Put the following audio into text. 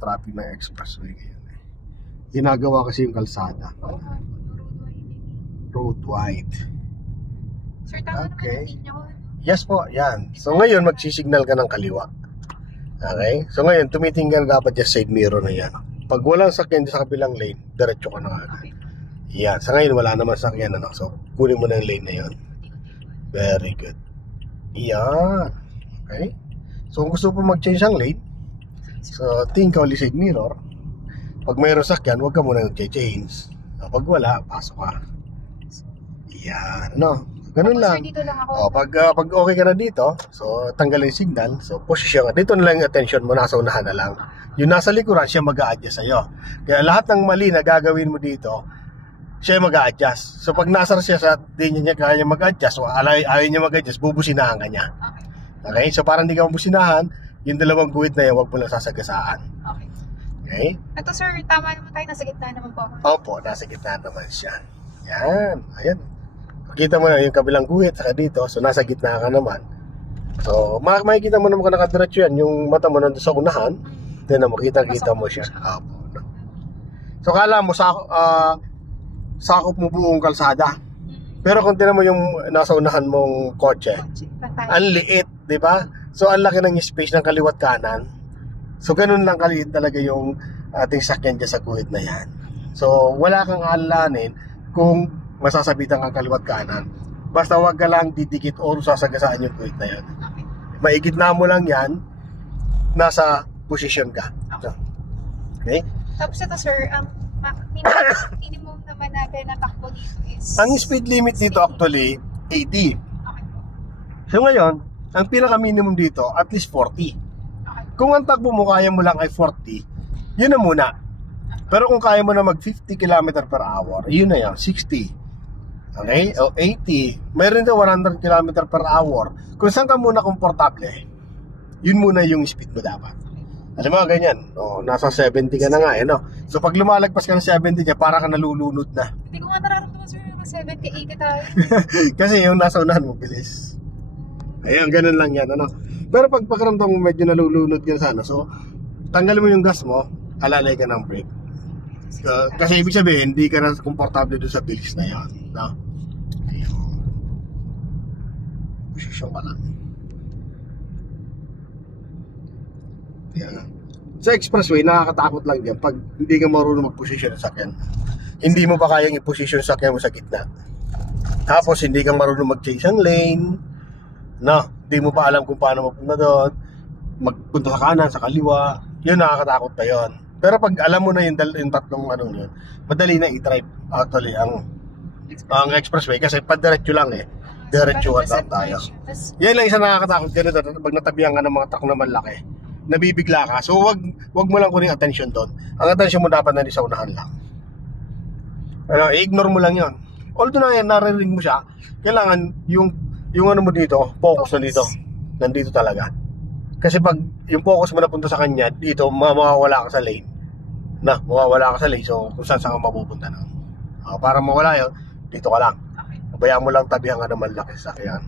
traffic ng expressway ngayon. Ginagawa kasi yung kalsada. Road wide. Sir, tama Okay. naman yung linya ko. Yes po, yan. So ngayon, magsisignal ka ng kaliwa. Okay? So ngayon, tumitingnan dapat yung side mirror na yan. Pag walang sakyan sa kabilang lane, diretso ka na agad. Yan. Sa ngayon, wala naman sakyan. Ano? So, kunin mo na yung lane na yun. Very good. Yan. Okay? So, kung gusto po mag-change ang lane, so, tingin ka ulit side mirror. Pag mayroong sakyan, huwag ka muna mag-change. Pag wala, pasok ka. Yan. Ano? Ganun lang. Sir, dito lang ako. Pag okay ka na dito, so tanggalin yung signal, so posisyon ka. Dito na lang yung attention mo, nasa unahan na lang. Yung nasa likuran, siya mag-a-adjust sa'yo. Kaya lahat ng mali na gagawin mo dito, siya mag-a-adjust. So pag nasa siya sa di niya kaya mag-adjust, o ayaw niya mag-adjust, bubusinahan ka niya. Okay? So para hindi ka mabusinahan, yung dalawang guhit na yan, huwag mo lang sasagasaan. Okay? Ito sir, tama naman tayo. Nasa gitna naman po ako. Opo, nasa gitna naman siya. Yan. Ayan. Kita mo na yung kabilang guhit saka dito, so nasa gitna ka naman. So makikita mo naman kung nakadiretso yan, yung mata mo nandun sa unahan, then makita mo siya. So kala mo sakop mo buong kalsada. Pero kung tinan mo yung nasa unahan mong kotse, ang liit, di ba? So ang laki ng space ng kaliwat kanan. So ganun lang kaliit talaga yung ating sakyan dyan sa guhit na yan. So wala kang alalanin kung masasabitan kang kaliwat kanan. Basta wag ka lang didikit o sasagasaan yung guhit na yan. Maigit na mo lang yan, nasa posisyon ka. Okay? Tapos ito sir, minimum naman natin na takbo dito is... Ang speed limit dito actually 80. Okay po. So ngayon, ang pinaka-minimum dito at least 40. Okay. Kung ang takbo mo kaya mo lang ay 40, yun na muna. Pero kung kaya mo na mag 50 km per hour, yun na yan, 60. Okay? O 80. Mayroon din 100 km per hour. Kung saan ka muna komportable, yun muna yung speed mo dapat. Alam mo, ganyan. O, nasa 70 ka na nga, eh, no? So, pag lumalagpas ka ng 70 niya, para ka nalulunod na. Hindi ko nga nararamdaman sir, yung 70, 80 tayo. Kasi yung nasa unahan mo, bilis. Ayun, ganun lang yan, ano? Pero pag pakiramdam mo medyo nalulunod ka sana, so, tanggalin mo yung gas mo, alalay ka ng brake. Kasi ibig sabihin, hindi ka na komportable doon sa bilis na yan. No? Ayun. Posisyon ka lang. Yan. Sa expressway, nakakatakot lang yan pag hindi ka marunong mag-position sa sakyan. Hindi mo pa kayang i-position sa sakyan mo sa gitna. Tapos hindi ka marunong mag-change ang lane. No, hindi mo pa alam kung paano mapunta doon. Magpunta sa kanan, sa kaliwa. Yun, nakakatakot pa yun. Pero pag alam mo na yung tatlong anong yun, madali na i-drive actually ang expressway kasi padiretso lang eh. Diretso lang tayo. Yan lang isa nakakatakot ganito pag natabihan ka ng mga truck na malaki. Nabibigla ka. So wag mo lang kunin attention doon. Ang attention mo dapat na sa unahan lang. Ano, i-ignore mo lang 'yon. Although na yan, naririnig mo siya, kailangan yung ano mo dito, focus na dito. Nandito talaga. Kasi pag yung focus mo napunta sa kanya, dito mawawala ka sa lane. Mawawala ka sa lane. So kung saan ka mapupunta na. Para mawala 'yon, dito ka lang. Bayaan mo lang tabihan ka ng malaki sa sakyan.